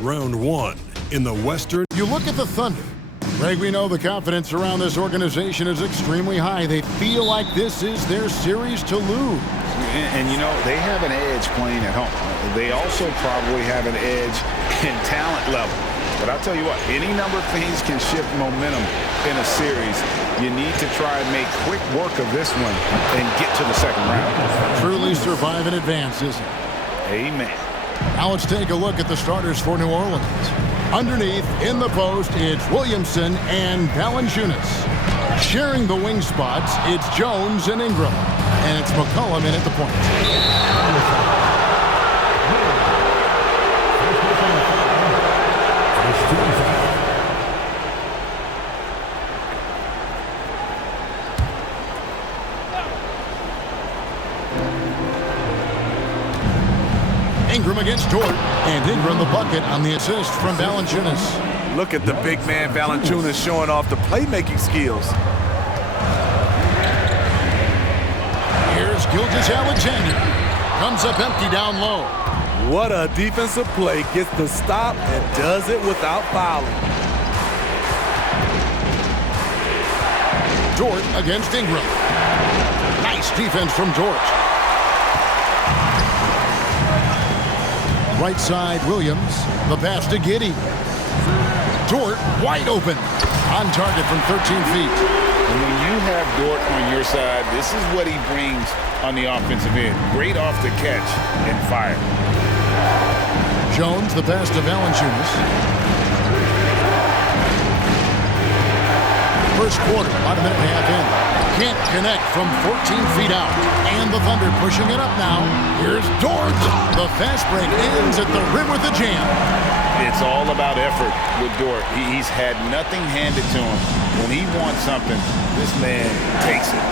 Round one in the Western. You look at the Thunder. Greg, we know the confidence around this organization is extremely high. They feel like this is their series to lose. And you know, they have an edge playing at home. They also probably have an edge in talent level. But I'll tell you what, any number of things can shift momentum in a series. You need to try and make quick work of this one and get to the second round. Truly survive and advance, isn't it? Amen. Now let's take a look at the starters for New Orleans. Underneath, in the post, it's Williamson and Valanciunas. Sharing the wing spots, it's Jones and Ingram. And it's McCollum in at the point. Ingram against Dort, and Ingram the bucket on the assist from Valanciunas. Look at the big man Valanciunas showing off the playmaking skills. Here's Gilgeous-Alexander. Comes up empty down low. What a defensive play. Gets the stop and does it without fouling. Dort against Ingram. Nice defense from Dort. Right side, Williams. The pass to Giddey. Dort wide open. On target from 13 feet. And when you have Dort on your side, this is what he brings on the offensive end. Great off the catch and fire. Jones, the pass to Valanciunas. First quarter, about a minute and a half in. Can't connect from 14 feet out. And the Thunder pushing it up now. Here's Dort. The fast break ends at the rim with a jam. It's all about effort with Dort. He's had nothing handed to him. When he wants something, this man takes it.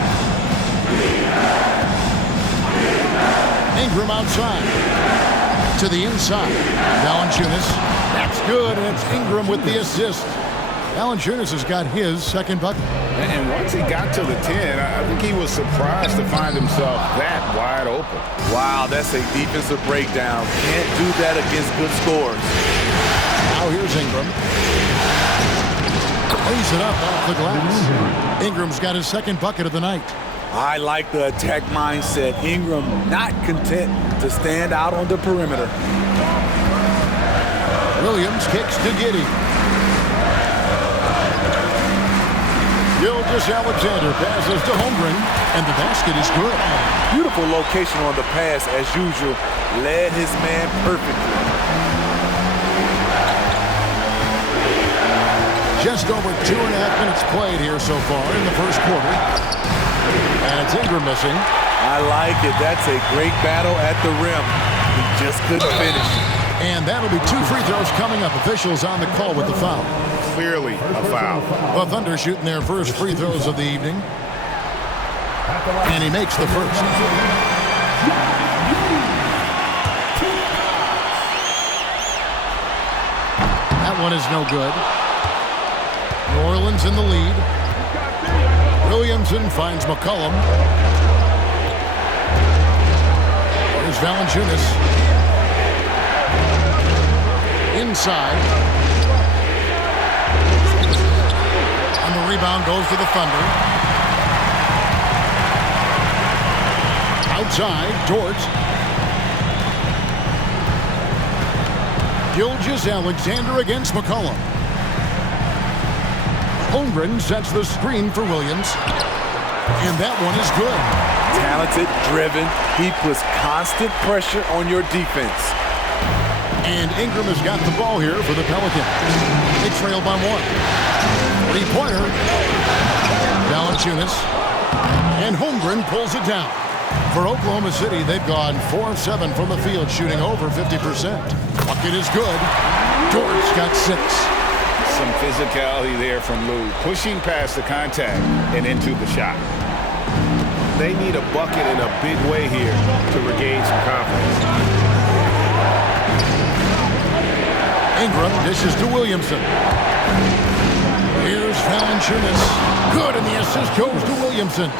Ingram outside. To the inside. Valanciunas. That's good, and it's Ingram with the assist. Valanciunas has got his second bucket. And once he got to the 10, I think he was surprised to find himself that wide open. Wow, that's a defensive breakdown. Can't do that against good scores. Now here's Ingram. Lays it up off the glass. Ingram's got his second bucket of the night. I like the attack mindset. Ingram not content to stand out on the perimeter. Williams kicks to Giddey. Gilgeous-Alexander passes to Holmgren, and the basket is good. Beautiful location on the pass as usual. Led his man perfectly. Just over 2.5 minutes played here so far in the first quarter. And it's Ingram missing. I like it. That's a great battle at the rim. He just couldn't finish. And that'll be 2 free throws coming up. Officials on the call with the foul. Clearly a foul. The Thunder shooting their first free throws of the evening. And he makes the first. That one is no good. New Orleans in the lead. Williamson finds McCollum. Here's Valanciunas. Inside. And the rebound goes to the Thunder. Outside, Dort. Gilgeous-Alexander against McCollum. Holmgren sets the screen for Williams. And that one is good. Talented, driven. He puts constant pressure on your defense. And Ingram has got the ball here for the Pelicans. They trail by 1. Three-pointer. Valanciunas. And Holmgren pulls it down. For Oklahoma City, they've gone 4 of 7 from the field, shooting over 50%. Bucket is good. Dort's got 6. Some physicality there from Lou, pushing past the contact and into the shot. They need a bucket in a big way here to regain some confidence. Ingram dishes to Williamson. Here's Valanciunas. Good, and the assist goes to Williamson.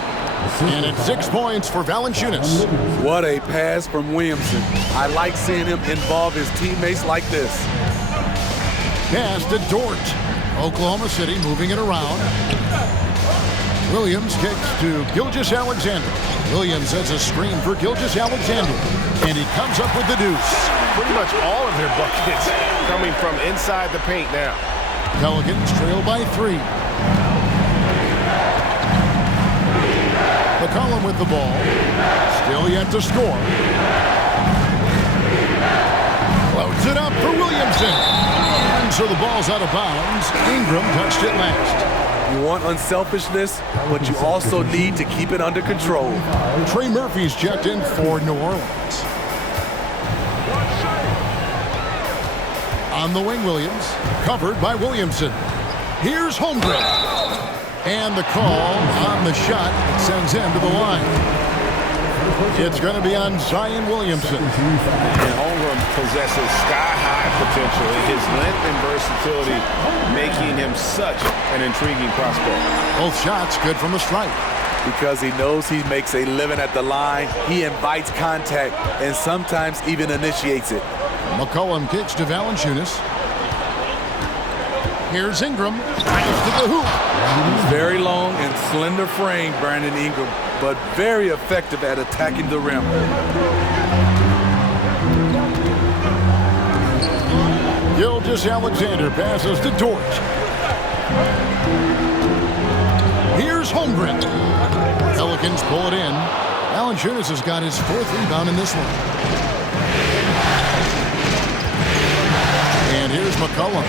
And it's 6 points for Valanciunas. What a pass from Williamson. I like seeing him involve his teammates like this. Pass to Dort. Oklahoma City moving it around. Williams kicks to Gilgeous-Alexander. Williams has a screen for Gilgeous-Alexander. And he comes up with the deuce. Pretty much all of their buckets coming from inside the paint now. Pelicans trail by 3. McCollum with the ball. Still yet to score. Loads it up for Williamson. And so the ball's out of bounds. Ingram touched it last. You want unselfishness, but you also need to keep it under control. Trey Murphy's checked in for New Orleans. On the wing, Williams. Covered by Williamson. Here's Holmgren. And the call on the shot sends him to the line. It's going to be on Zion Williamson. And Holmgren possesses sky-high potential. His length and versatility making him such an intriguing prospect. Both shots good from the stripe. Because he knows he makes a living at the line, he invites contact and sometimes even initiates it. McCollum kicks to Valanciunas. Here's Ingram. Drives to the hoop. He's very long and slender frame, Brandon Ingram, but very effective at attacking the rim. Gilgeous-Alexander passes to Dort. Here's Holmgren. Pelicans pull it in. Valanciunas has got his 4th rebound in this one. And here's McCollum.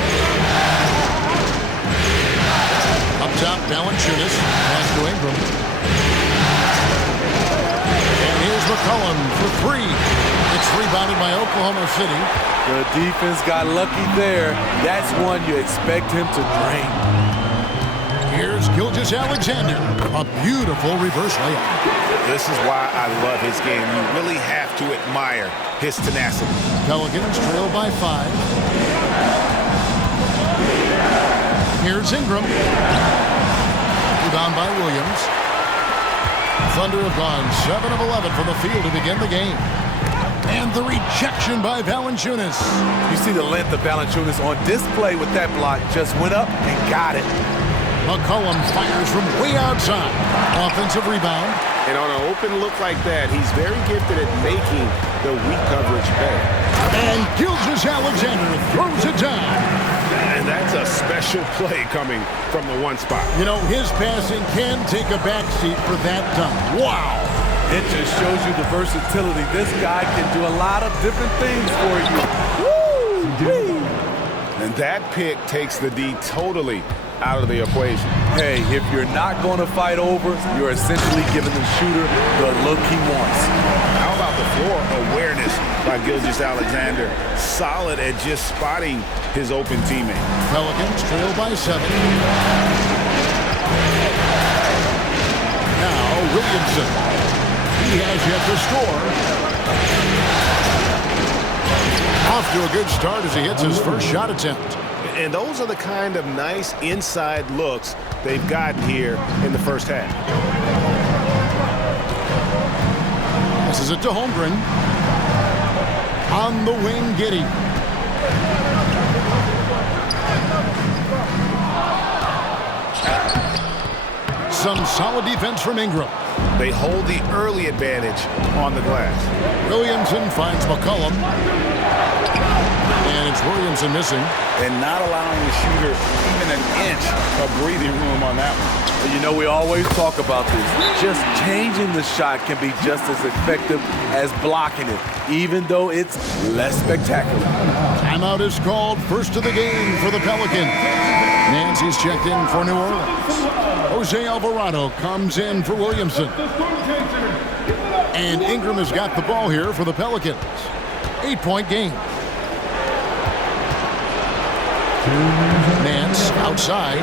Up top, Valanciunas. Pass to Ingram. And here's McCollum for 3. It's rebounded by Oklahoma City. The defense got lucky there. That's one you expect him to drain. Here's Gilgeous-Alexander. A beautiful reverse layup. This is why I love his game. You really have to admire his tenacity. Pelicans trail by 5. Here's Ingram. Rebound by Williams. Thunder have gone 7 of 11 from the field to begin the game. And the rejection by Valanciunas. You see the length of Valanciunas on display with that block. Just went up and got it. McCollum fires from way outside. Offensive rebound. And on an open look like that, he's very gifted at making the weak coverage pay. And Gilgeous-Alexander throws it down. And that's a special play coming from the one spot. You know, his passing can take a backseat for that dunk. Wow. It just shows you the versatility. This guy can do a lot of different things for you. Woo! And that pick takes the D totally out of the equation. Hey, if you're not going to fight over, you're essentially giving the shooter the look he wants. How about the floor awareness by Gilgeous-Alexander? Solid at just spotting his open teammate. Pelicans trail by 7. Now Williamson. He has yet to score. Off to a good start as he hits his first shot attempt. And those are the kind of nice inside looks they've gotten here in the first half. Passes it to Holmgren. On the wing, Giddey. Some solid defense from Ingram. They hold the early advantage on the glass. Williamson finds McCollum. And it's Williamson missing. And not allowing the shooter even an inch of breathing room on that one. You know, we always talk about this. Just changing the shot can be just as effective as blocking it, even though it's less spectacular. Timeout is called. First of the game for the Pelicans. Nancy's checked in for New Orleans. Jose Alvarado comes in for Williamson. And Ingram has got the ball here for the Pelicans. 8-point game. Nance outside.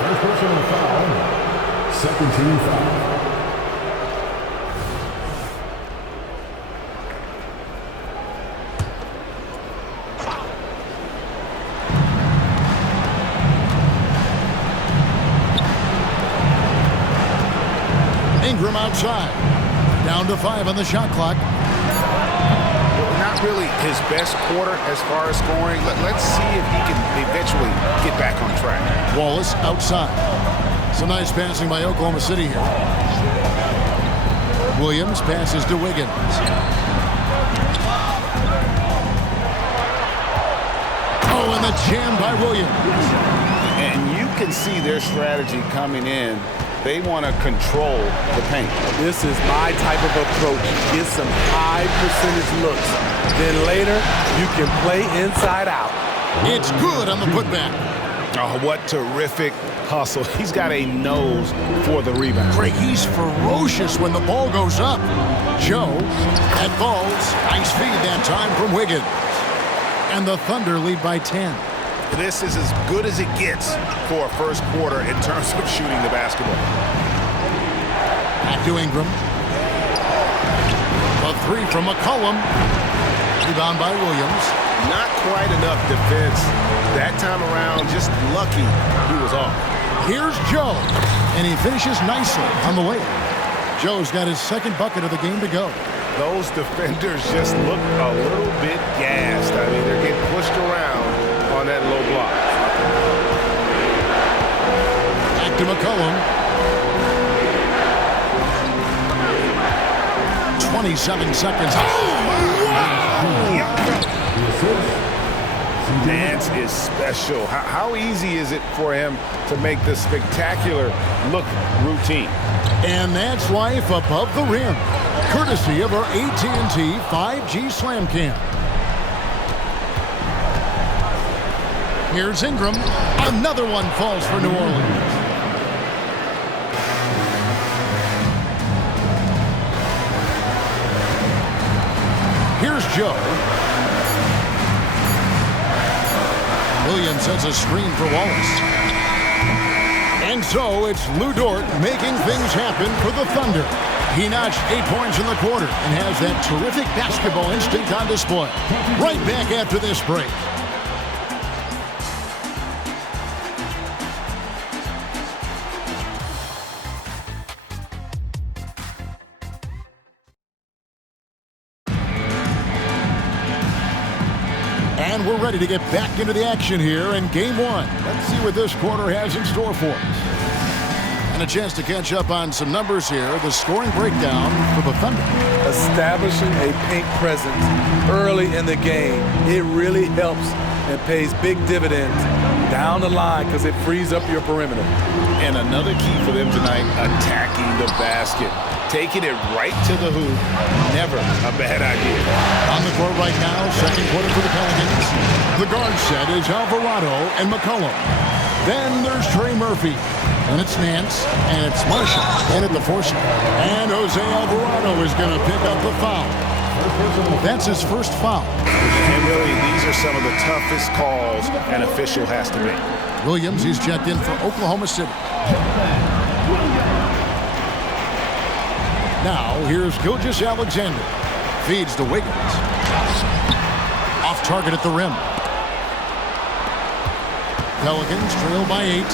First personal foul. Second team foul. Ingram outside. Down to 5 on the shot clock. Not really his best quarter as far as scoring. Let's see if he can eventually get back on track. Wallace outside. Some nice passing by Oklahoma City here. Williams passes to Wiggins. Oh, and the jam by Williams. And you can see their strategy coming in. They want to control the paint. This is my type of approach. Get some high percentage looks. Then later, you can play inside out. It's good on the putback. Oh, what terrific hustle. He's got a nose for the rebound. Craig, he's ferocious when the ball goes up. Joe at balls. Nice feed that time from Wiggins. And the Thunder lead by 10. This is as good as it gets for a first quarter in terms of shooting the basketball. Back to Ingram. A 3 from McCollum. Rebound by Williams. Not quite enough defense that time around. Just lucky he was off. Here's Joe, and he finishes nicely on the layup. Joe's got his second bucket of the game to go. Those defenders just look a little bit gassed. I mean, they're getting pushed around on that low block. Back to McCollum. 27 seconds. Dance is special. How easy is it for him to make this spectacular look routine? And that's life above the rim, courtesy of our AT&T 5G Slam Cam. Here's Ingram. Another one falls for New Orleans. Here's Joe. Williams sets a screen for Wallace. And so it's Lou Dort making things happen for the Thunder. He notched 8 points in the quarter and has that terrific basketball instinct on display. Right back after this break. And we're ready to get back into the action here in Game 1. Let's see what this quarter has in store for us. And a chance to catch up on some numbers here. The scoring breakdown for the Thunder. Establishing a paint presence early in the game, it really helps and pays big dividends down the line because it frees up your perimeter. And another key for them tonight, attacking the basket. Taking it right to the hoop, never a bad idea. On the court right now, second quarter for the Pelicans. The guard set is Alvarado and McCollum. Then there's Trey Murphy. Then it's Nance, and it's Marshall in at the force. And Jose Alvarado is going to pick up the foul. That's his first foul. And really, these are some of the toughest calls an official has to make. Williams, he's checked in for Oklahoma City. Now, here's Gilgeous-Alexander. Feeds to Wiggins. Off target at the rim. Pelicans trail by 8.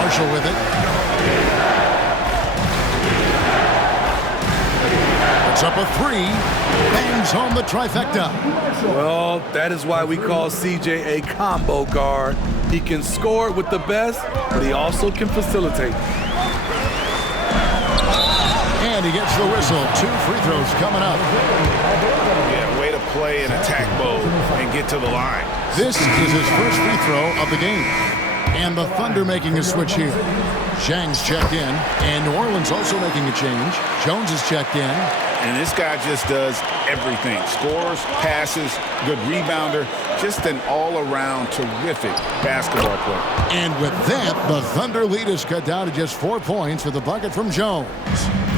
Marshall with it. It's up a 3. Bangs home the trifecta. Well, that is why we call CJ a combo guard. He can score with the best, but he also can facilitate. And he gets the whistle. 2 free throws coming up. Yeah, way to play in attack mode and get to the line. This is his first free throw of the game. And the Thunder making a switch here. Zhang's checked in, and New Orleans also making a change. Jones is checked in. And this guy just does everything. Scores, passes, good rebounder. Just an all-around terrific basketball player. And with that, the Thunder lead is cut down to just 4 points with a bucket from Jones.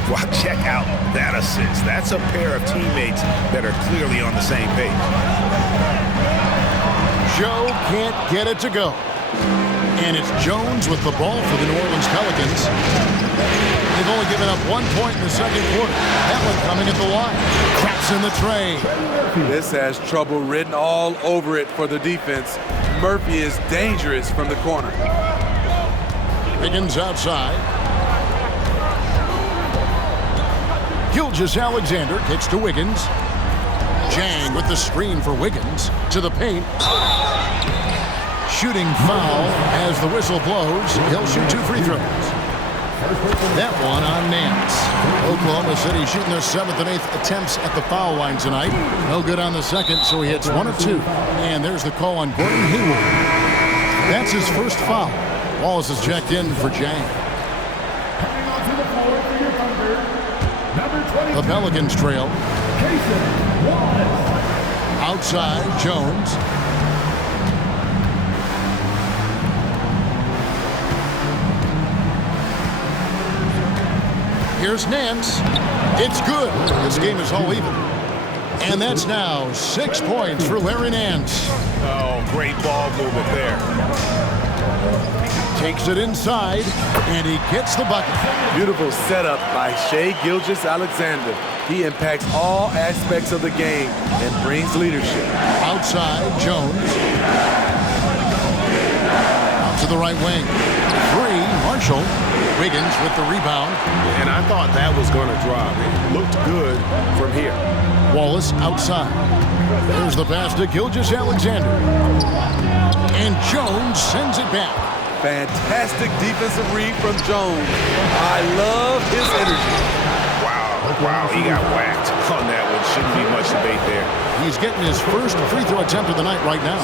Wow, check out that assist. That's a pair of teammates that are clearly on the same page. Joe can't get it to go. And it's Jones with the ball for the New Orleans Pelicans. They've only given up 1 point in the second quarter. That one coming at the line. Craps in the tray. This has trouble written all over it for the defense. Murphy is dangerous from the corner. Higgins outside. Gilgeous-Alexander kicks to Wiggins. Jang with the screen for Wiggins. To the paint. Shooting foul as the whistle blows. He'll shoot 2 free throws. That one on Nance. Oklahoma City shooting their 7th and 8th attempts at the foul line tonight. No good on the second, so he hits 1 of 2. And there's the call on Gordon Hayward. That's his first foul. Wallace is checked in for Jang. The Pelicans trail. Outside, Jones. Here's Nance. It's good. This game is all even. And that's now 6 points for Larry Nance. Oh, great ball movement there. Takes it inside, and he gets the bucket. Beautiful setup by Shai Gilgeous-Alexander. He impacts all aspects of the game and brings leadership. Outside, Jones. Out to the right wing. 3, Marshall. Wiggins with the rebound. And I thought that was going to drop. It looked good from here. Wallace outside. There's the pass to Gilgeous-Alexander. And Jones sends it back. Fantastic defensive read from Jones. I love his energy. Wow, he got whacked on that one. Shouldn't be much debate there. He's getting his first free throw attempt of the night right now.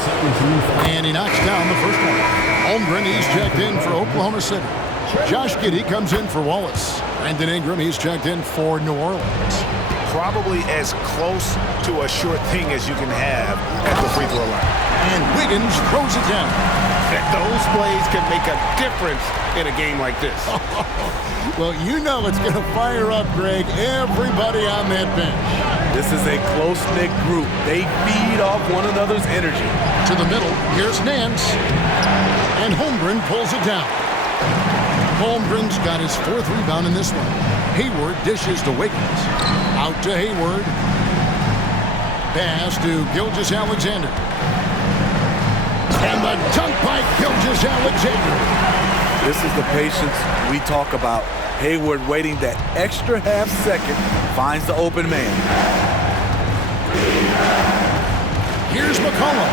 And he knocks down the first one. Holmgren, he's checked in for Oklahoma City. Josh Giddey comes in for Wallace. Brandon Ingram, he's checked in for New Orleans. Probably as close to a sure thing as you can have at the free throw line. And Wiggins throws it down. Those plays can make a difference in a game like this. Well, you know it's going to fire up, Greg, everybody on that bench. This is a close-knit group. They feed off one another's energy. To the middle, here's Nance. And Holmgren pulls it down. Holmgren's got his 4th rebound in this one. Hayward dishes to Wiggins. Out to Hayward. Pass to Gilgeous-Alexander. And the dunk by Gilgeous-Alexander. This is the patience we talk about. Hayward waiting that extra half second, finds the open man. Here's McCollum.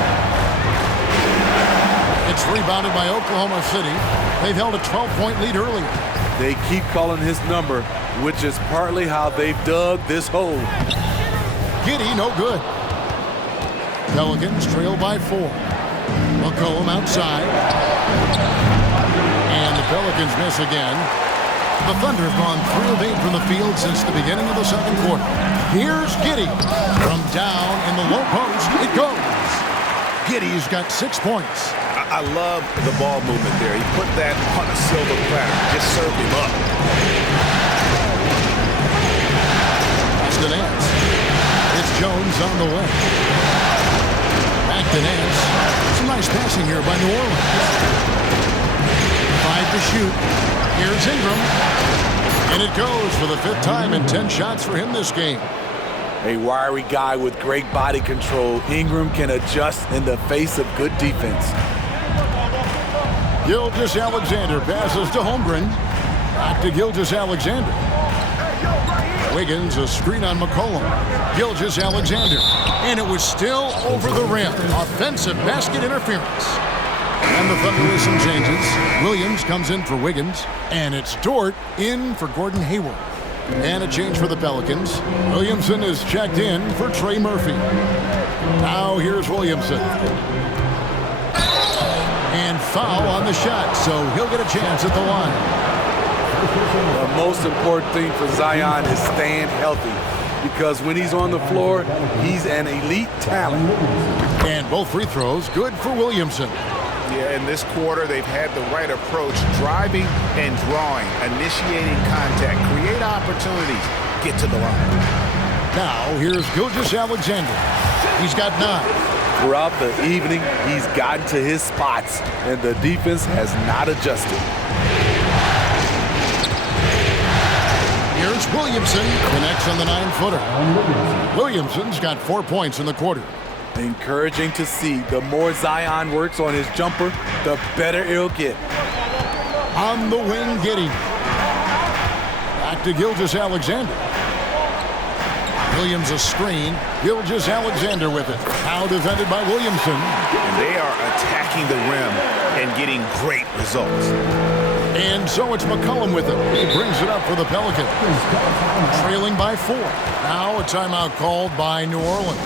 It's rebounded by Oklahoma City. They've held a 12-point lead earlier. They keep calling his number, which is partly how they've dug this hole. Giddey, no good. Pelicans trail by 4. McCollum outside. And the Pelicans miss again. The Thunder have gone 3 of 8 from the field since the beginning of the second quarter. Here's Giddey. From down in the low post, it goes. Giddey's got 6 points. I love the ball movement there. He put that on a silver platter. Just served him up. Pass to Nance. It's Jones on the way. Back to Nance. Some nice passing here by New Orleans. 5 to shoot. Here's Ingram. And it goes for the 5th time in 10 shots for him this game. A wiry guy with great body control. Ingram can adjust in the face of good defense. Gilgeous-Alexander passes to Holmgren. Back to Gilgeous-Alexander. Wiggins, a screen on McCollum. Gilgeous-Alexander. And it was still over the rim. Offensive basket interference. And the Thunder with some changes. Williams comes in for Wiggins. And it's Dort in for Gordon Hayward. And a change for the Pelicans. Williamson is checked in for Trey Murphy. Now here's Williamson. And foul on the shot, so he'll get a chance at the line. The most important thing for Zion is staying healthy, because when he's on the floor, he's an elite talent. And both free throws good for Williamson. Yeah, in this quarter, they've had the right approach, driving and drawing, initiating contact, create opportunities, get to the line. Now, here's Gilgeous-Alexander. He's got 9. Throughout the evening, he's gotten to his spots, and the defense has not adjusted. Here's Williamson, connects on the 9-footer. Williamson's got 4 points in the quarter. Encouraging to see. The more Zion works on his jumper, the better it'll get. On the wing, Giddey. Back to Gilgeous-Alexander. Williams a screen. Gilgeous-Alexander with it. Now defended by Williamson. And they are attacking the rim and getting great results. And so it's McCollum with it. He brings it up for the Pelicans. Trailing by 4. Now a timeout called by New Orleans.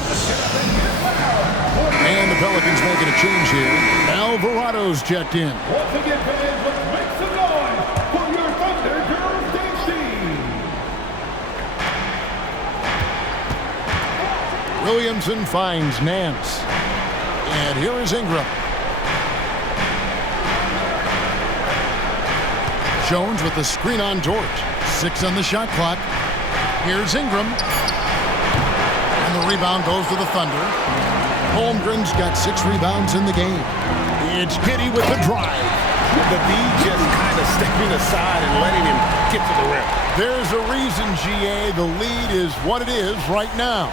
And the Pelicans making a change here. Alvarado's checked in. Once again, fans, let's make some noise for your Thunder Girls dance team. Williamson finds Nance. And here is Ingram. Jones with the screen on Dort. 6 on the shot clock. Here's Ingram. And the rebound goes to the Thunder. Holmgren's got 6 rebounds in the game. It's Giddey with the drive. The D just kind of stepping aside and letting him get to the rim. There's a reason, GA. The lead is what it is right now.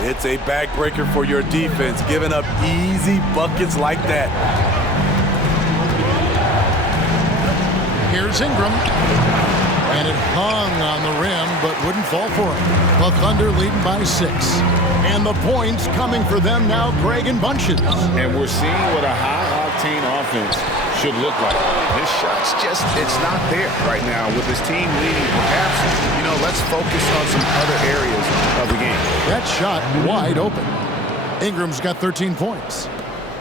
It's a backbreaker for your defense, giving up easy buckets like that. Here's Ingram. And it hung on the rim, but wouldn't fall for it. The Thunder leading by 6. And the points coming for them now, Greg and Bunches. And we're seeing what a high-octane offense should look like. His shot's just, it's not there right now with his team leading. Perhaps, let's focus on some other areas of the game. That shot wide open. Ingram's got 13 points.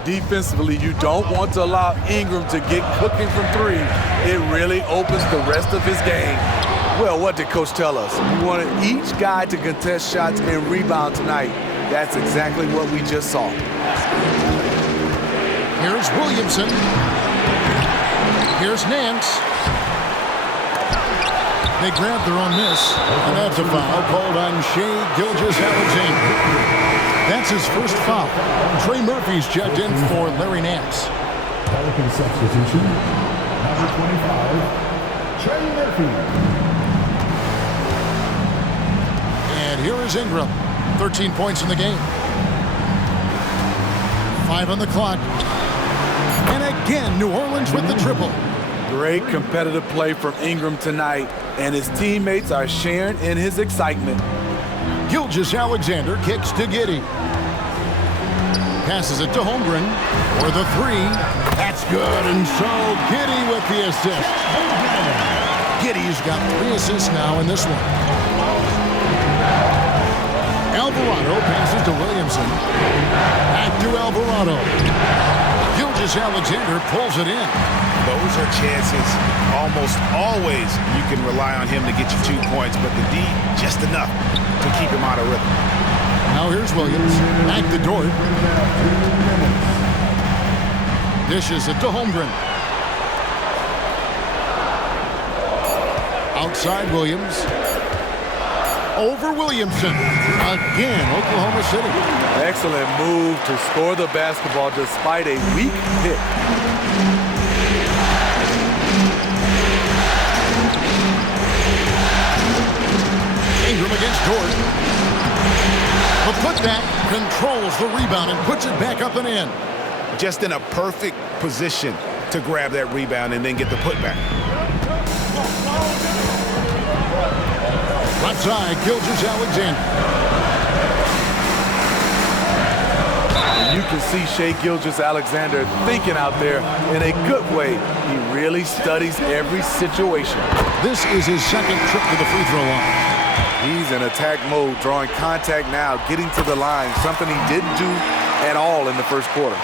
Defensively, you don't want to allow Ingram to get cooking from 3. It really opens the rest of his game. Well, what did Coach tell us? We wanted each guy to contest shots and rebound tonight. That's exactly what we just saw. Here's Williamson. Here's Nance. They grabbed their own miss, and that's a foul called on Shai Gilgeous-Alexander. That's his first foul. Trey Murphy's checked in for Larry Nance. Pelican substitution, number 25, Trey Murphy. And here is Ingram. 13 points in the game. 5 on the clock. And again, New Orleans with the triple. Great competitive play from Ingram tonight, and his teammates are sharing in his excitement. Gilgeous-Alexander kicks to Giddey. Passes it to Holmgren for the 3. That's good, and so Giddey with the assist. Giddey's got 3 assists now in this one. Alvarado passes to Williamson. Back to Alvarado. Gilgeous-Alexander pulls it in. Those are chances almost always you can rely on him to get you 2 points, but the D just enough to keep him out of rhythm. Now here's Williams. Back to Dort. Dishes it to Holmgren. Outside Williams. Over Williamson. Again, Oklahoma City. Excellent move to score the basketball despite a weak pick. Ingram against Dort. The putback controls the rebound and puts it back up and in. Just in a perfect position to grab that rebound and then get the putback. Left side, Gilgeous-Alexander. You can see Shai Gilgeous-Alexander thinking out there in a good way. He really studies every situation. This is his second trip to the free throw line. He's in attack mode, drawing contact now, getting to the line, something he didn't do at all in the first quarter.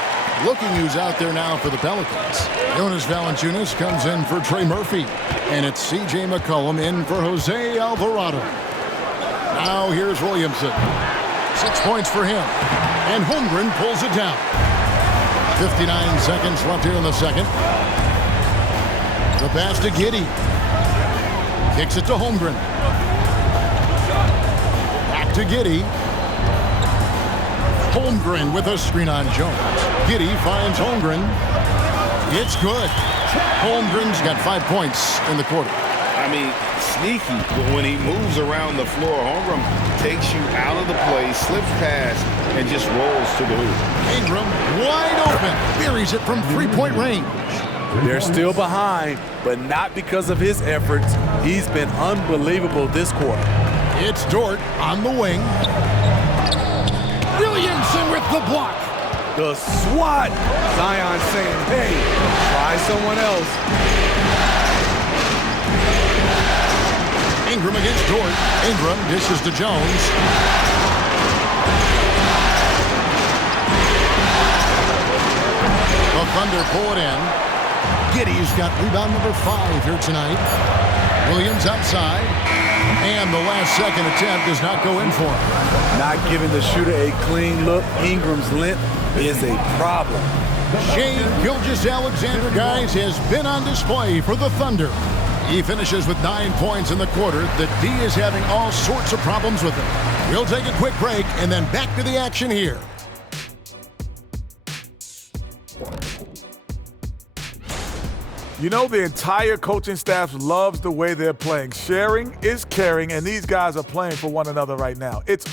Looking who's out there now for the Pelicans. Jonas Valanciunas comes in for Trey Murphy. And it's C.J. McCollum in for Jose Alvarado. Now here's Williamson. 6 points for him. And Holmgren pulls it down. 59 seconds left here in the second. The pass to Giddey. Kicks it to Holmgren. Back to Giddey. Holmgren with a screen on Jones. Giddey finds Holmgren. It's good. Holmgren's got 5 points in the quarter. I mean, sneaky, but when he moves around the floor, Holmgren takes you out of the play, slips past, and just rolls to the hoop. Ingram wide open. Buries it from 3-point range. They're still behind, but not because of his efforts. He's been unbelievable this quarter. It's Dort on the wing. Williamson with the block. The swat. Zion saying, hey, try someone else. Ingram against Dort. Ingram dishes to Jones. The Thunder pull it in. Giddey's got rebound number 5 here tonight. Williams outside. And the last second attempt does not go in for him. Not giving the shooter a clean look. Ingram's length is a problem. Shai Gilgeous-Alexander, guys, has been on display for the Thunder. He finishes with 9 points in the quarter. The D is having all sorts of problems with him. We'll take a quick break and then back to the action here. You know, the entire coaching staff loves the way they're playing. Sharing is caring, and these guys are playing for one another right now. It's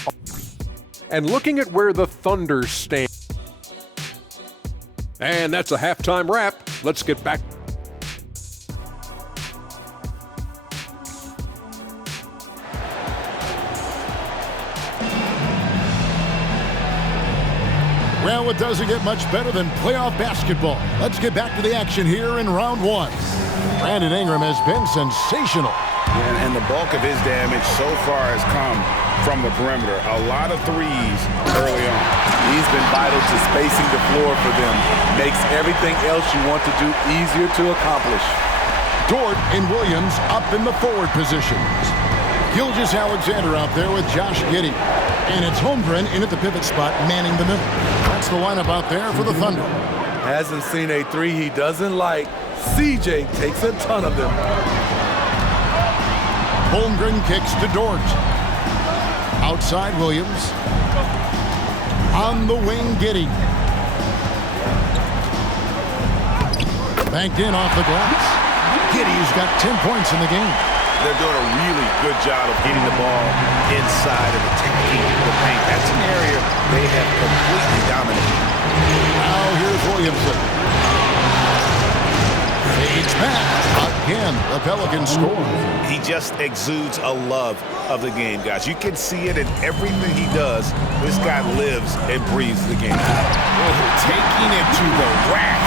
and looking at where the Thunder stand. And that's a halftime wrap. Let's get back. Well, it doesn't get much better than playoff basketball. Let's get back to the action here in round 1. Brandon Ingram has been sensational. And the bulk of his damage so far has come from the perimeter. A lot of threes early on. He's been vital to spacing the floor for them. Makes everything else you want to do easier to accomplish. Dort and Williams up in the forward positions. Gilgeous-Alexander out there with Josh Giddey. And it's Holmgren in at the pivot spot, manning the middle. That's the lineup out there for the Thunder. Hasn't seen a three he doesn't like. CJ takes a ton of them. Holmgren kicks to Dort. Outside Williams. On the wing, Giddey. Banked in off the glass. Giddey's got 10 points in the game. They're doing a really good job of getting the ball inside and attacking the paint. That's an area they have completely dominated. Now here's Williamson. Fades back. Again, the Pelicans score. He just exudes a love of the game, guys. You can see it in everything he does. This guy lives and breathes the game. Taking it to the rack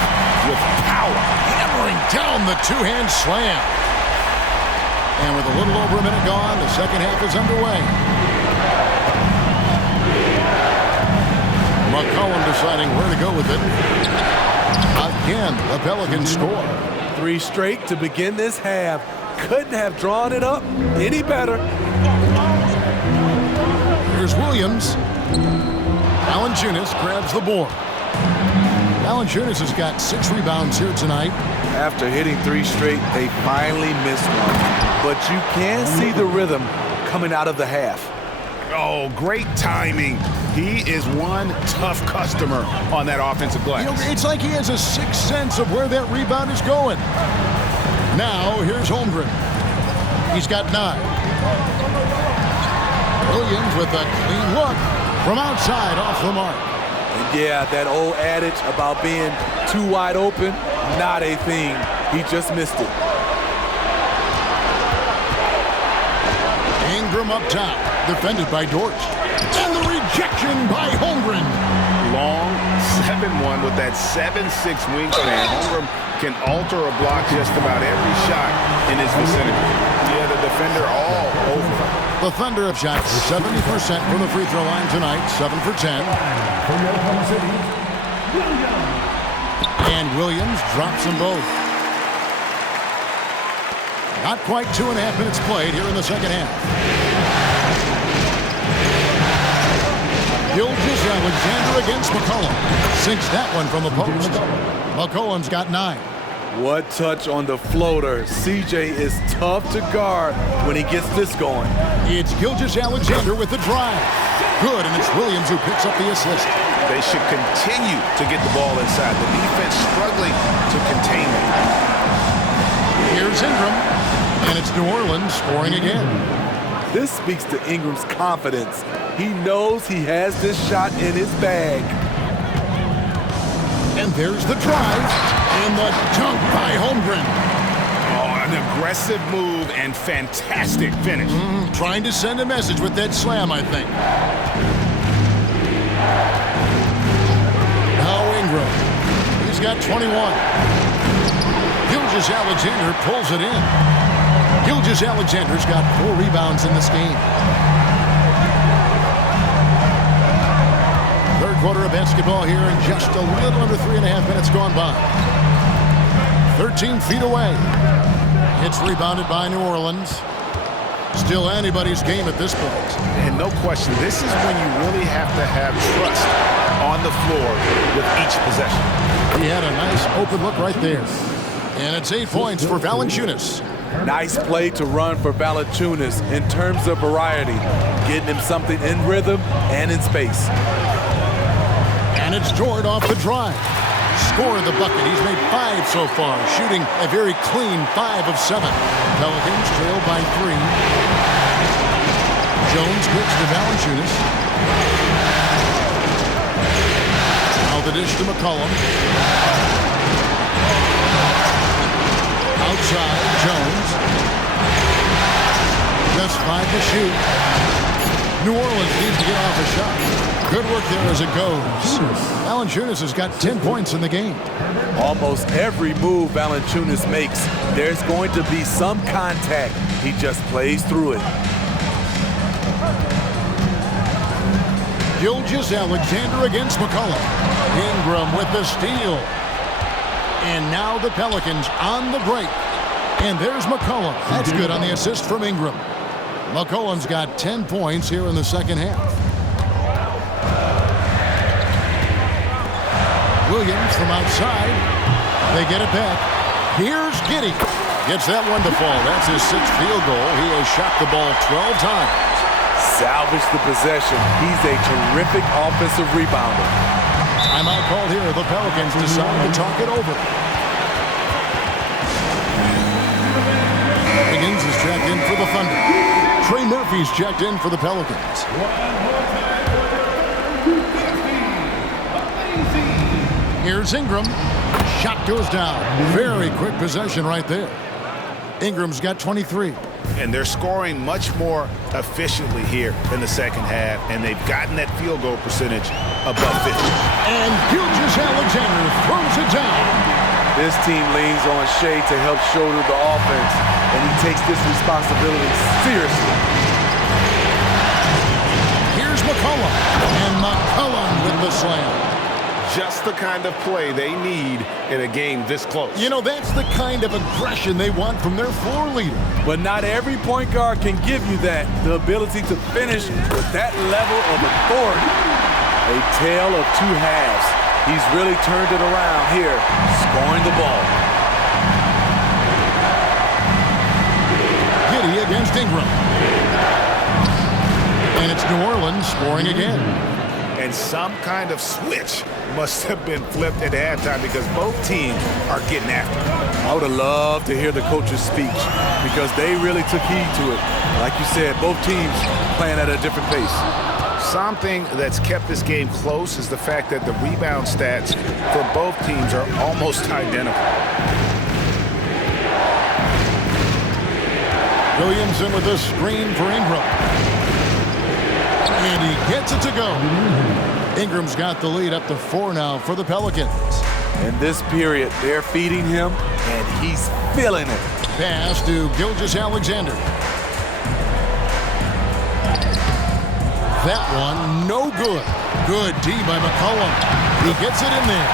with power. Hammering down the two-hand slam. And with a little over a minute gone, the second half is underway. McCollum deciding where to go with it. Again, the Pelicans score. 3 straight to begin this half. Couldn't have drawn it up any better. Here's Williams. Valanciunas grabs the board. Valanciunas has got 6 rebounds here tonight. After hitting 3 straight, they finally missed one. But you can see the rhythm coming out of the half. Oh, great timing. He is one tough customer on that offensive glass. You know, it's like he has a sixth sense of where that rebound is going. Now, here's Holmgren. He's got 9. Williams with a clean look from outside off the mark. Yeah, that old adage about being too wide open, not a thing. He just missed it. Ingram up top, defended by Dort. And the rejection by Holmgren. Long 7-1 with that 7'6" wingspan. Holmgren can alter a block just about every shot in his vicinity. Yeah, the defender all over. The Thunder have shot 70% from the free throw line tonight, 7 for 10. And Williams drops them both. Not quite 2.5 minutes played here in the second half. Gilgeous-Alexander against McCollum. Sinks that one from the post. McCollum's got 9. What touch on the floater. CJ is tough to guard when he gets this going. It's Gilgeous-Alexander with the drive. Good, and it's Williams who picks up the assist. They should continue to get the ball inside. The defense struggling to contain them. Here's Ingram, and it's New Orleans scoring again. This speaks to Ingram's confidence. He knows he has this shot in his bag. And there's the drive, and the dunk by Holmgren. Oh, a An aggressive move and fantastic finish. Trying to send a message with that slam, I think. Now Ingram. He's got 21. Gilgeous-Alexander pulls it in. Gilgeous-Alexander's got 4 rebounds in this game. Third quarter of basketball here, and just a little under 3.5 minutes gone by. 13 feet away. It's rebounded by New Orleans. Still anybody's game at this point. And no question, this is when you really have to have trust on the floor with each possession. He had a nice open look right there. And it's 8 points for Valanciunas. Nice play to run for Valanciunas in terms of variety, getting him something in rhythm and in space. And it's Jordan off the drive. Scored the bucket. He's made 5 so far, shooting a very clean 5 of 7. Pelicans trail by 3. Jones kicks to Valanciunas. Now the dish to McCollum. Outside, Jones. Just 5 to shoot. New Orleans needs to get off a shot. Good work there as it goes. Valanciunas has got 10 points in the game. Almost every move Valanciunas makes, there's going to be some contact. He just plays through it. Gilgeous-Alexander against McCollum. Ingram with the steal. And now the Pelicans on the break. And there's McCollum. That's good on the assist from Ingram. McCollum's got 10 points here in the second half. Williams from outside. They get it back. Here's Giddey. Gets that one to fall. That's his 6th field goal. He has shot the ball 12 times. Salvage the possession. He's a terrific offensive rebounder. Timeout called here. The Pelicans decide to talk it over. Higgins is checked in for the Thunder. Trey Murphy's checked in for the Pelicans. Here's Ingram. Shot goes down. Very quick possession right there. Ingram's got 23. And they're scoring much more efficiently here in the second half, and they've gotten that field goal percentage above 50. And Gilgeous-Alexander throws it down. This team leans on Shea to help shoulder the offense, and he takes this responsibility seriously. Here's McCollum. And McCollum with the slam. Just the kind of play they need in a game this close. You know, that's the kind of aggression they want from their floor leader. But not every point guard can give you that, the ability to finish with that level of authority. A tale of 2 halves. He's really turned it around here, scoring the ball. Giddey against Ingram. And it's New Orleans scoring again. And some kind of switch must have been flipped at halftime because both teams are getting after it. I would have loved to hear the coach's speech because they really took heed to it. Like you said, both teams playing at a different pace. Something that's kept this game close is the fact that the rebound stats for both teams are almost identical. Williamson with a screen for Ingram. And he gets it to go. Ingram's got the lead up to 4 now for the Pelicans. In this period, they're feeding him, and he's feeling it. Pass to Gilgeous-Alexander. That one, no good. Good D by McCollum. He gets it in there.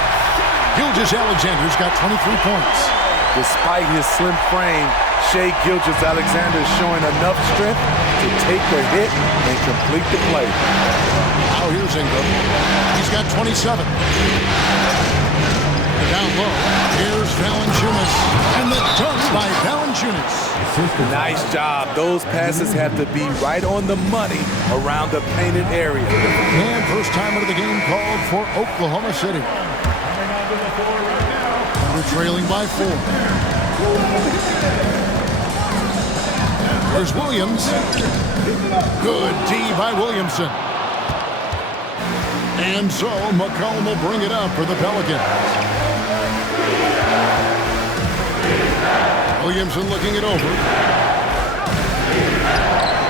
Gilgeous-Alexander's got 23 points. Despite his slim frame, Shai Gilgeous-Alexander is showing enough strength to take the hit and complete the play. Now here's Ingram. He's got 27. Down low. Here's Valanciunas. And the dunk by Valanciunas. Nice job. Those passes have to be right on the money around the painted area. And first timer of the game called for Oklahoma City. They're trailing by 4. Here's Williams. Good D by Williamson. And so McCollum will bring it up for the Pelicans. Williamson looking it over.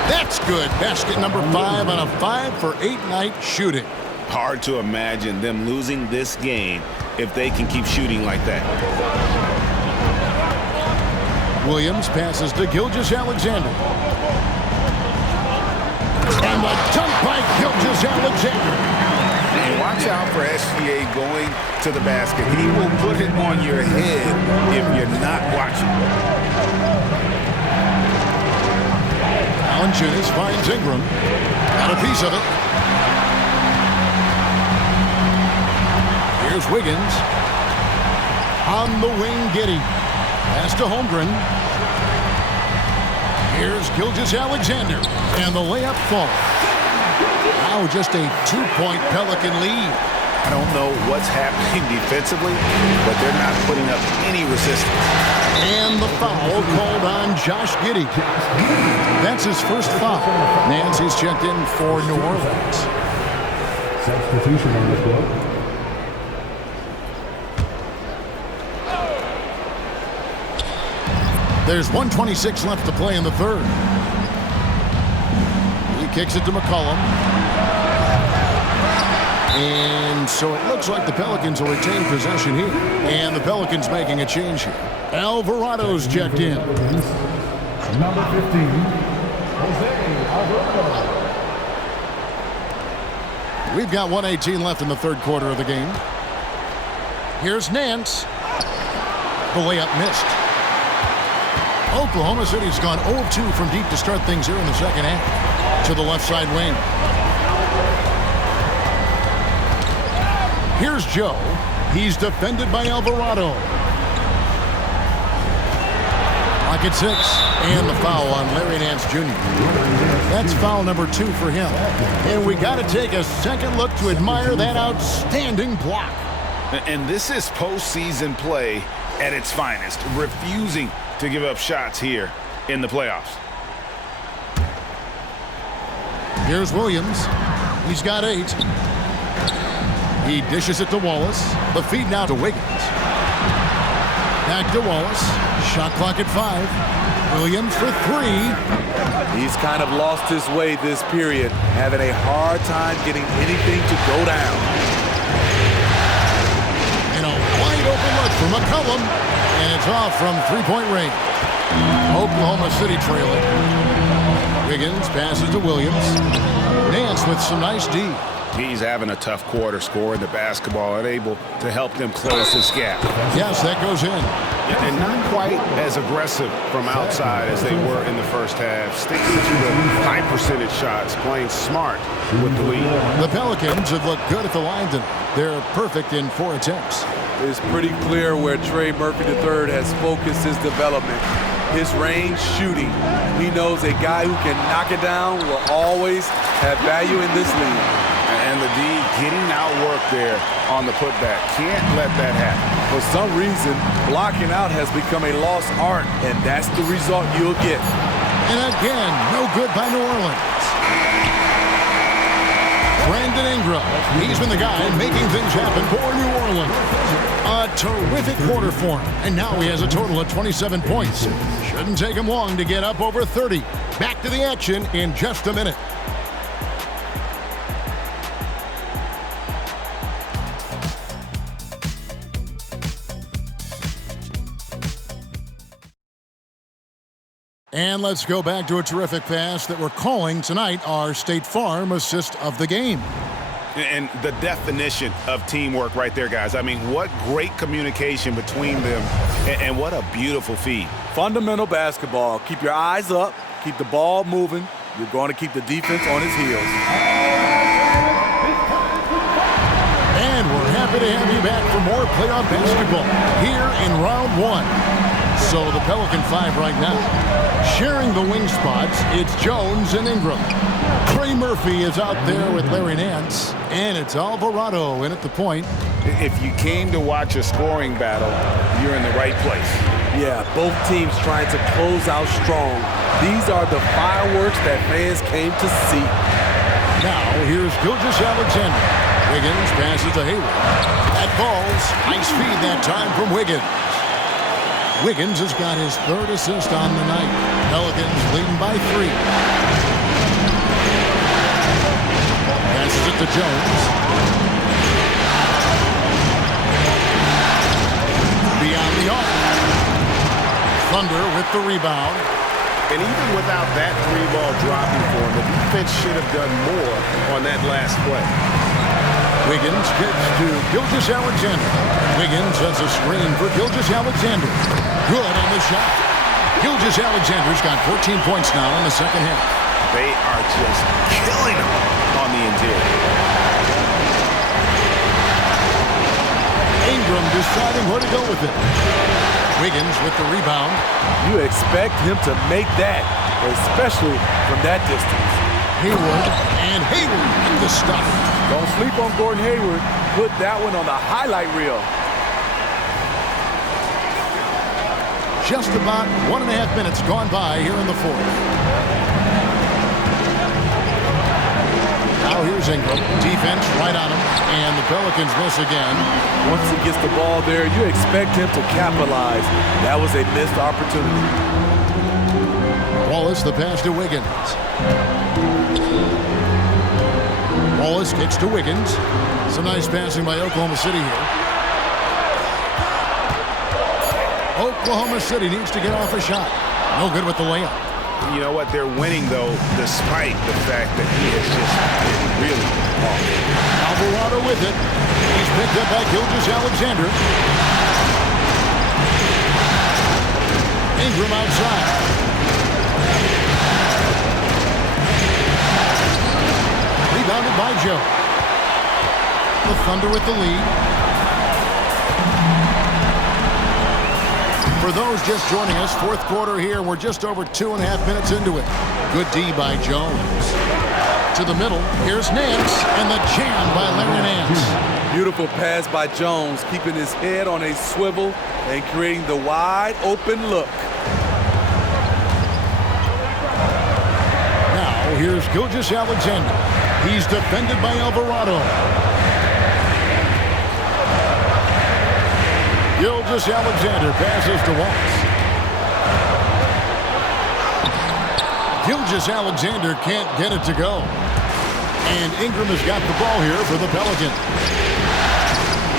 That's good. Basket number 5 on a 5-for-8 night shooting. Hard to imagine them losing this game if they can keep shooting like that. Williams passes to Gilgeous-Alexander. And the dunk by Gilgeous-Alexander. And watch out for SGA going to the basket. He will put it on your head if you're not watching. Valanciunas finds Ingram. Got a piece of it. Here's Wiggins. On the wing, Giddey. Pass to Holmgren. Here's Gilgeous-Alexander. And the layup falls. Now just a 2-point Pelican lead. I don't know what's happening defensively, but they're not putting up any resistance. And the foul called on Josh Giddey. That's his first foul. Nancy's checked in for New Orleans. Substitution on the floor. There's 1:26 left to play in the third. He kicks it to McCollum. And so it looks like the Pelicans will retain possession here. And the Pelicans making a change here. Alvarado's checked in. Number 15, Jose Alvarado. We've got 1:18 left in the third quarter of the game. Here's Nance. The layup missed. Oklahoma City's gone 0 of 2 from deep to start things here in the second half. To the left side wing. Here's Joe. He's defended by Alvarado. Clock at 6. And the foul on Larry Nance Jr. That's foul number 2 for him. And we got to take a second look to admire that outstanding block. And this is postseason play at its finest, refusing to give up shots here in the playoffs. Here's Williams. He's got 8. He dishes it to Wallace. The feed now to Wiggins. Back to Wallace. Shot clock at 5. Williams for 3. He's kind of lost his way this period, having a hard time getting anything to go down. And a wide open look for McCollum. And it's off from 3-point range. Oklahoma City trailing. Wiggins passes to Williams. Nance with some nice D. He's having a tough quarter, scoring the basketball, unable to help them close this gap. Yes, that goes in. And not quite as aggressive from outside as they were in the first half. Sticking to the high percentage shots, playing smart with the lead. The Pelicans have looked good at the line tonight. They're perfect in 4 attempts. It's pretty clear where Trey Murphy III has focused his development. His range shooting. He knows a guy who can knock it down will always have value in this league. And the D getting outworked there on the putback. Can't let that happen. For some reason, blocking out has become a lost art, and that's the result you'll get. And again, no good by New Orleans. Brandon Ingram. He's been the guy making things happen for New Orleans. A terrific quarter for him. And now he has a total of 27 points. Shouldn't take him long to get up over 30. Back to the action in just a minute. And let's go back to a terrific pass that we're calling tonight our State Farm assist of the game. And the definition of teamwork right there, guys. I mean, what great communication between them, and what a beautiful feed. Fundamental basketball. Keep your eyes up. Keep the ball moving. You're going to keep the defense on his heels. And we're happy to have you back for more playoff basketball here in round 1. So the Pelican 5 right now. Sharing the wing spots, it's Jones and Ingram. Trey Murphy is out there with Larry Nance. And it's Alvarado in at the point. If you came to watch a scoring battle, you're in the right place. Yeah, both teams trying to close out strong. These are the fireworks that fans came to see. Now, here's Gilgeous-Alexander. Wiggins passes to Hayward. That falls. Nice feed that time from Wiggins. Wiggins has got his 3rd assist on the night. Pelicans leading by 3. Passes it to Jones. Beyond the arc. Thunder with the rebound. And even without that 3-ball dropping for him, the defense should have done more on that last play. Wiggins gets to Gilgeous-Alexander. Wiggins has a screen for Gilgeous-Alexander. Good on the shot. Gilgeous-Alexander's got 14 points now in the second half. They are just killing him on the interior. Ingram deciding where to go with it. Wiggins with the rebound. You expect him to make that, especially from that distance. Hayward, and Hayward in the stuff. Don't sleep on Gordon Hayward. Put that one on the highlight reel. Just about 1.5 minutes gone by here in the 4th. Now here's Ingram. Defense right on him. And the Pelicans miss again. Once he gets the ball there, you expect him to capitalize. That was a missed opportunity. Wallace the pass to Wiggins. Wallace kicks to Wiggins. Some nice passing by Oklahoma City here. Oklahoma City needs to get off a shot. No good with the layup. You know what? They're winning, though, despite the fact that he has just been really off. Alvarado with it. He's picked up by Gilgeous-Alexander. Ingram outside. Rebounded by Joe. The Thunder with the lead. For those just joining us, 4th quarter here. We're just over 2.5 minutes into it. Good D by Jones. To the middle. Here's Nance, and the jam by Larry Nance. Beautiful pass by Jones, keeping his head on a swivel and creating the wide open look. Now here's Gilgeous-Alexander. He's defended by Alvarado. Gilgeous-Alexander passes to Wallace. Gilgeous-Alexander can't get it to go. And Ingram has got the ball here for the Pelicans.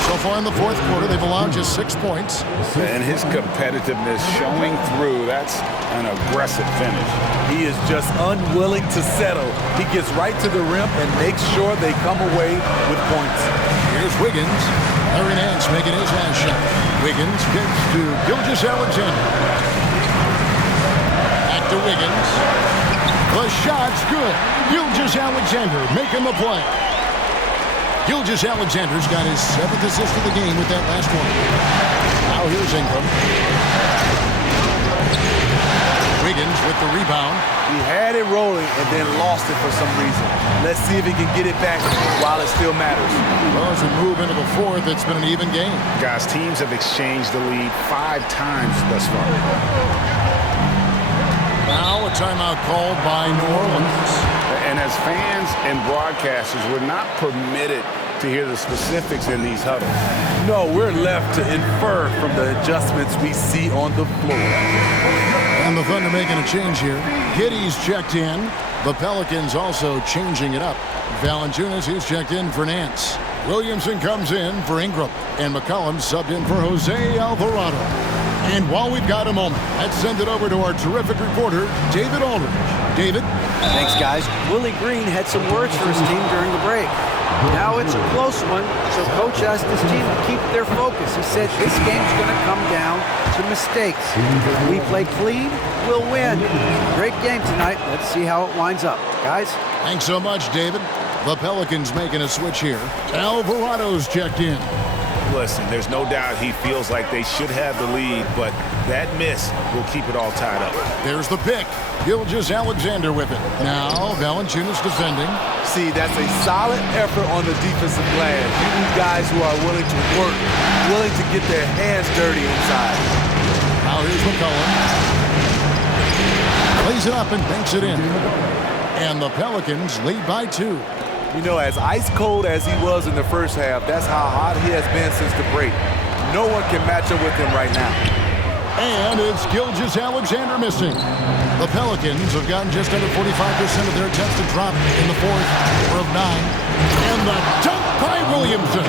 So far in the 4th quarter, they've allowed just 6 points. And his competitiveness showing through. That's an aggressive finish. He is just unwilling to settle. He gets right to the rim and makes sure they come away with points. Here's Wiggins. Larry Nance making his last shot. Wiggins gets to Gilgeous-Alexander. Back to Wiggins. The shot's good. Gilgeous-Alexander making the play. Gilgeous-Alexander's got his 7th assist of the game with that last one. Now here's Ingram. Wiggins with the rebound. He had it rolling and then lost it for some reason. Let's see if he can get it back while it still matters. Well, as we move into the 4th, it's been an even game. Guys, teams have exchanged the lead 5 times thus far. Now a timeout called by New Orleans. And as fans and broadcasters, we're not permitted to hear the specifics in these huddles. No, we're left to infer from the adjustments we see on the floor. And the Thunder making a change here. Giddey's checked in. The Pelicans also changing it up. Valanciunas, he's checked in for Nance. Williamson comes in for Ingram. And McCollum subbed in for Jose Alvarado. And while we've got a moment, let's send it over to our terrific reporter, David Aldridge. David? Thanks, guys. Willie Green had some words for his team during the break. Now it's a close one, so Coach asked his team to keep their focus. He said this game's going to come down to mistakes. If we play clean, we'll win. Great game tonight. Let's see how it winds up. Guys? Thanks so much, David. The Pelicans making a switch here. Alvarado's checked in. Listen, there's no doubt he feels like they should have the lead, but that miss will keep it all tied up. There's the pick. Gilgeous-Alexander with it. Now, Valanciunas defending. See, that's a solid effort on the defensive glass. You need guys who are willing to work, willing to get their hands dirty inside. Now here's McCollum. Plays it up and banks it in. And the Pelicans lead by 2. You know, as ice cold as he was in the first half, that's how hot he has been since the break. No one can match up with him right now. And it's Gilgeous-Alexander missing. The Pelicans have gotten just under 45% of their attempts to drop in the fourth, 4 of 9. And the dunk by Williamson.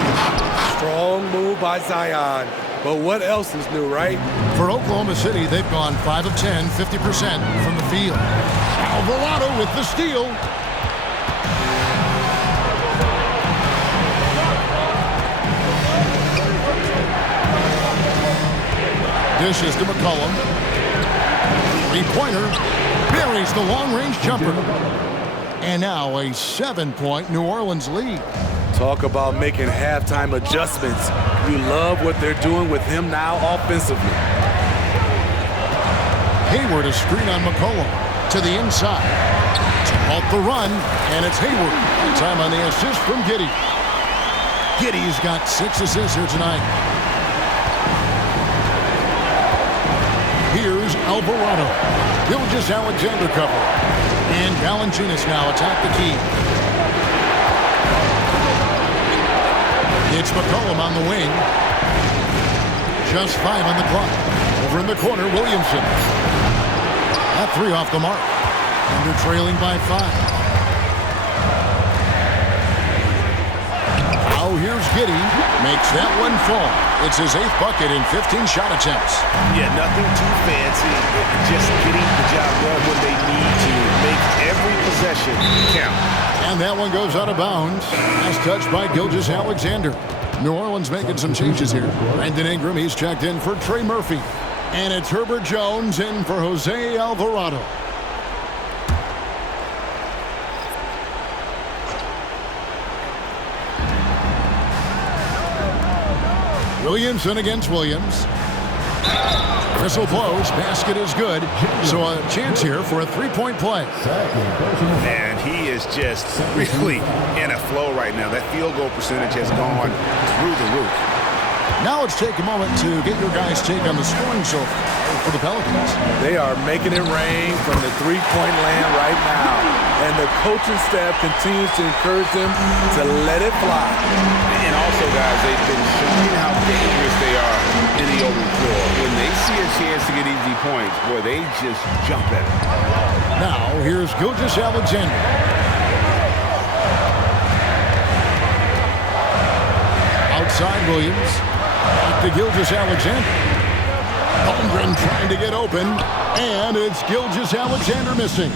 Strong move by Zion. But what else is new, right? For Oklahoma City, they've gone 5 of 10, 50% from the field. Alvarado with the steal. Dishes to McCollum. Three-pointer. Buries the long-range jumper. And now a 7-point New Orleans lead. Talk about making halftime adjustments. You love what they're doing with him now offensively. Hayward a screen on McCollum. To the inside. To halt the run. And it's Hayward. Time on the assist from Giddey. Giddey's got 6 assists here tonight. Here's Alvarado. Gilgeous-Alexander cover. And Valanciunas now attack the key. It's McCollum on the wing. Just 5 on the clock. Over in the corner, Williamson. That 3 off the mark. And they're trailing by 5. Now here's Giddey. Makes that one fall. It's his 8th bucket in 15 shot attempts. Yeah, nothing too fancy. Just getting the job done when they need to. Make every possession count. And that one goes out of bounds. Last touch by Gilgeous-Alexander. New Orleans making some changes here. Brandon Ingram, he's checked in for Trey Murphy. And it's Herbert Jones in for Jose Alvarado. Williamson against Williams. Whistle blows. Basket is good. So a chance here for a 3-point play. And he is just really in a flow right now. That field goal percentage has gone through the roof. Now let's take a moment to get your guys' take on the scoring so far for the Pelicans. They are making it rain from the three-point land right now. And the coaching staff continues to encourage them to let it fly. And also, guys, they've been showing how dangerous they are in the open floor. When they see a chance to get easy points, boy, they just jump at it. Now, here's Gilgeous-Alexander. Outside Williams. Back to Gilgeous-Alexander. Holmgren trying to get open. And it's Gilgeous-Alexander missing.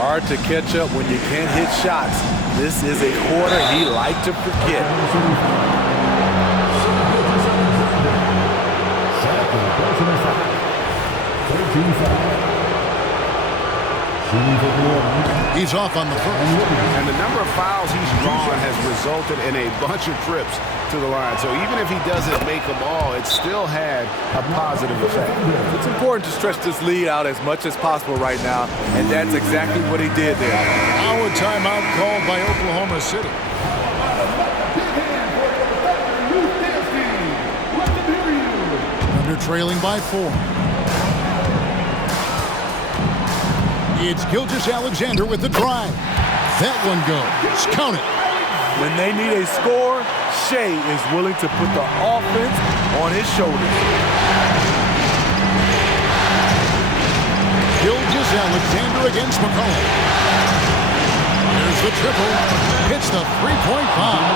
Hard to catch up when you can't hit shots. This is a quarter he liked to forget. He's off on the first. And the number of fouls he's drawn has resulted in a bunch of trips to the line. So even if he doesn't make them all, it still had a positive effect. It's important to stretch this lead out as much as possible right now, and that's exactly what he did there. Now a timeout called by Oklahoma City. Under trailing by 4. It's Gilgeous-Alexander with the drive. That one goes. Count it. When they need a score, Shea is willing to put the offense on his shoulders. Gilgeous-Alexander against McCollum. There's the triple. Hits the 3-point bomb.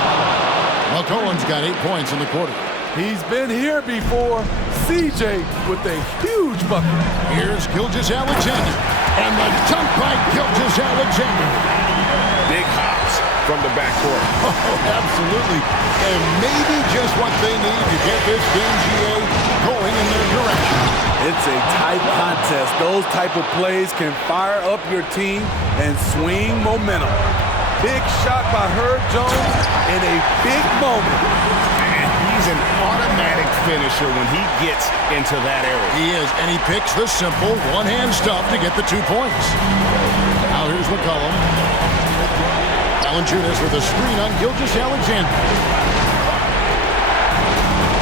McCollum's got 8 points in the quarter. He's been here before. CJ with a huge bucket. Here's Gilgeous-Alexander. And the dunk by Gilgeous-Alexander. Big hops from the backcourt. Oh, absolutely. And maybe just what they need to get this game, GA, going in their direction. It's a tight contest. Those type of plays can fire up your team and swing momentum. Big shot by Herb Jones in a big moment. And he's an automatic finisher when he gets into that area. He is, and he picks the simple one-hand stuff to get the 2 points. Now here's McCollum. Valanciunas with a screen on Gilgeous-Alexander.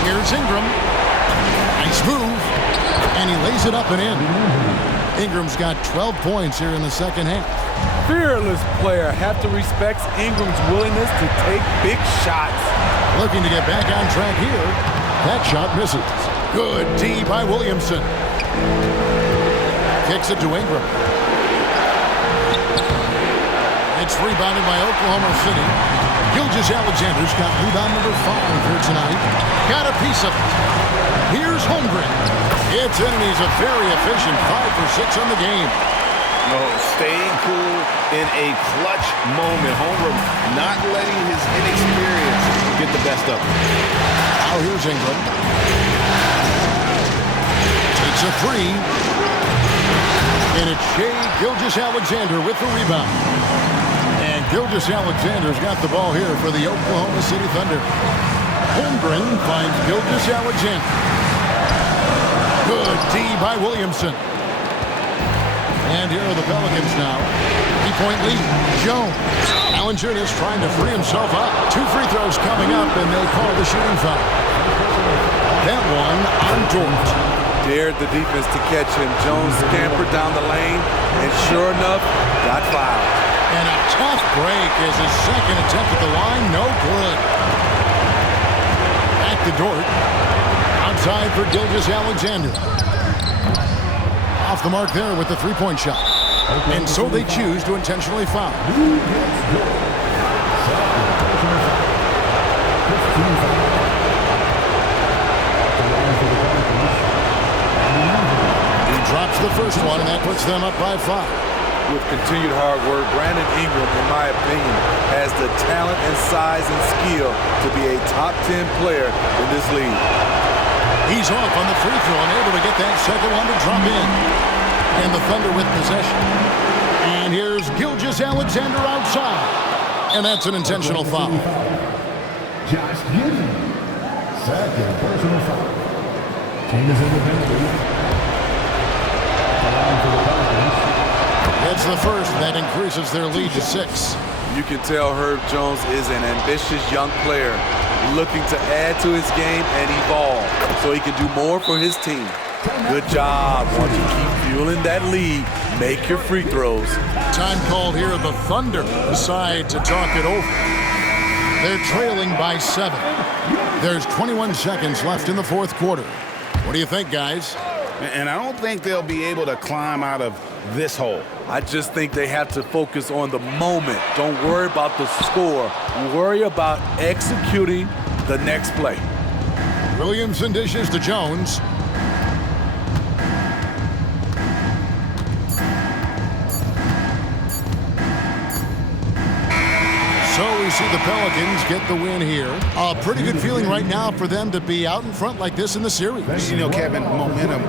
Here's Ingram. Nice move. And he lays it up and in. Ingram's got 12 points here in the second half. Fearless player. Have to respect Ingram's willingness to take big shots. Looking to get back on track here. That shot misses. Good D by Williamson. Kicks it to Ingram. It's rebounded by Oklahoma City. Gilgeous-Alexander's got rebound number 5 here tonight. Got a piece of it. Here's Holmgren. It's in, and he's a very efficient 5 for 6 on the game. No, staying cool in a clutch moment. Holmgren not letting his inexperience get the best of him. Now here's Ingram. Takes a 3. And it's Gilgeous-Alexander with the rebound. And Gilgeous-Alexander's got the ball here for the Oklahoma City Thunder. Holmgren finds Gilgeous-Alexander. Good D by Williamson. And here are the Pelicans now. 3-point lead. Jones. Valanciunas trying to free himself up. 2 free throws coming up, and they call the shooting foul. That one on Dort. Dared the defense to catch him. Jones scampered down the lane, and sure enough, got fouled. And a tough break as his second attempt at the line. No good. Back to Dort. Outside for Gilgeous-Alexander. Off the mark there with the 3-point shot. And so they choose to intentionally foul. He drops the first one, and that puts them up by 5. With continued hard work, Brandon Ingram, in my opinion, has the talent and size and skill to be a top 10 player in this league. He's off on the free throw and able to get that second one to drop in. And the Thunder with possession. And here's Gilgeous-Alexander outside. And that's an intentional foul. Josh Giddey. Second personal foul. Team is in the penalty. For the Pelicans. It's the first, and that increases their lead to 6. You can tell Herb Jones is an ambitious young player looking to add to his game and evolve so he can do more for his team. Good job. Want to keep fueling that lead. Make your free throws. Time called here. The Thunder decide to talk it over. They're trailing by 7. There's 21 seconds left in the 4th quarter. What do you think, guys? And I don't think they'll be able to climb out of this hole. I just think they have to focus on the moment. Don't worry about the score. Worry about executing the next play. Williamson dishes to Jones. So we see the Pelicans get the win here. A pretty good feeling right now for them to be out in front like this in the series. You know, Kevin, momentum